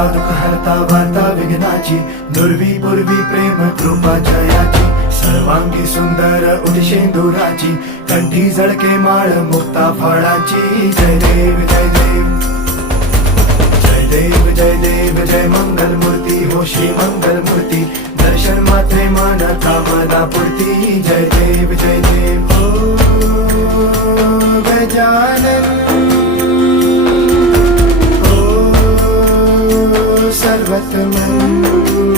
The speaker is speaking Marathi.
हरता दुःख हरता वार्ता विघ्नाची, दुर्वी पूर्वी प्रेम कृपा जयाची, सर्वांगी सुंदर उदिशेंदुराची, कंठी झळके माळ मुक्ता फळाची. जय देव जय देव जय देव जय देव जय मंगल मूर्ती हो श्री मंगल मूर्ती, दर्शन मात्रे मन कामना पूर्ती. जय देव जय देव हो गजानन हो सर्वतमन